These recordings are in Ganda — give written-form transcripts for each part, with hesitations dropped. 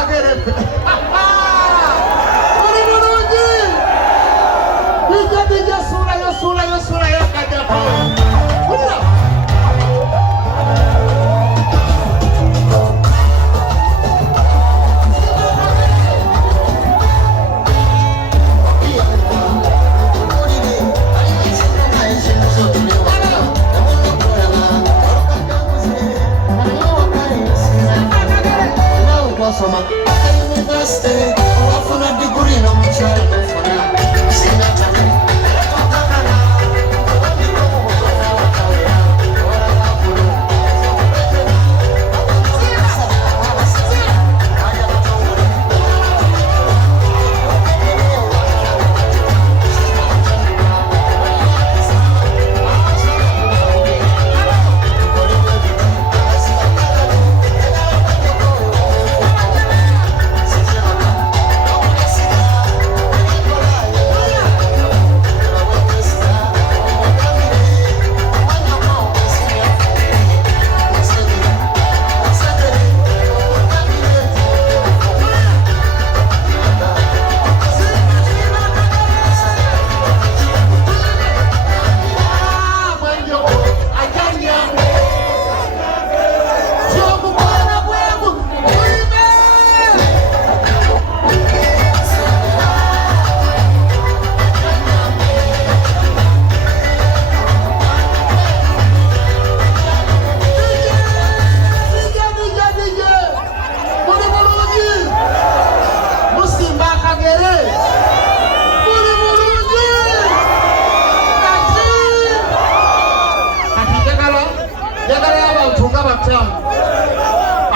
kagere uri mulungi ija sura yo kajako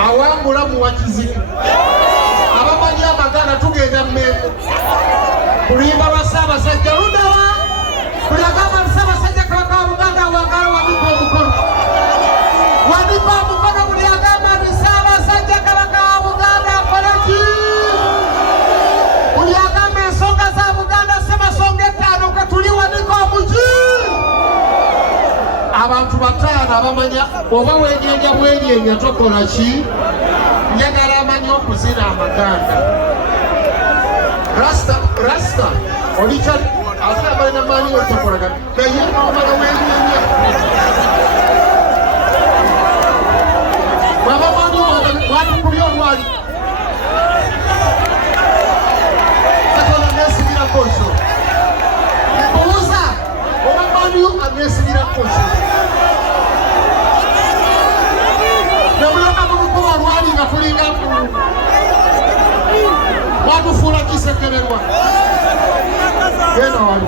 awangula mu wakizibu abamanyi amagana tugenda mmeko kulimba basabasajja ludawa buli agamba Ssaabasajja Kabaka wa Buganda awangala wandika omukono buli agamba nti Ssaabasajja Kabaka wa Buganda akola ki buli agamba ensonga za Buganda Ssemasonga 5 ke tuli wandika omuki abantu bataano abamanya oba wenyeenya bwenyeenya tokola ki njagala amanyi okuzina amaganda rasta olikyali ate abalina maanyi otokolagana naye nomala wenyeenya babamanyi mwatukuli olwali katola nesibirako ekyo mbuuza oba maanyi anesibirako ekyo nemuleka mulukuba olwali nga tulinga mwatufuula kisekererwa genda wali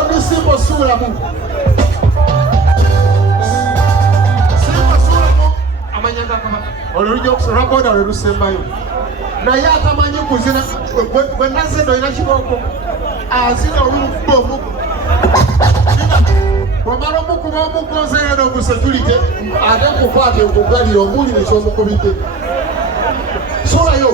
olusimbo suulamu amanya gakabaka olwo lujja okusola boda lwe lusembayo naye atamanyi kuzina bwe nazina olina kibooko azina olulukuba omuku wamala omukuba omugonzere n'ogusekirite ate kukwata okugalira omuwulire ky'omukubidde sulayo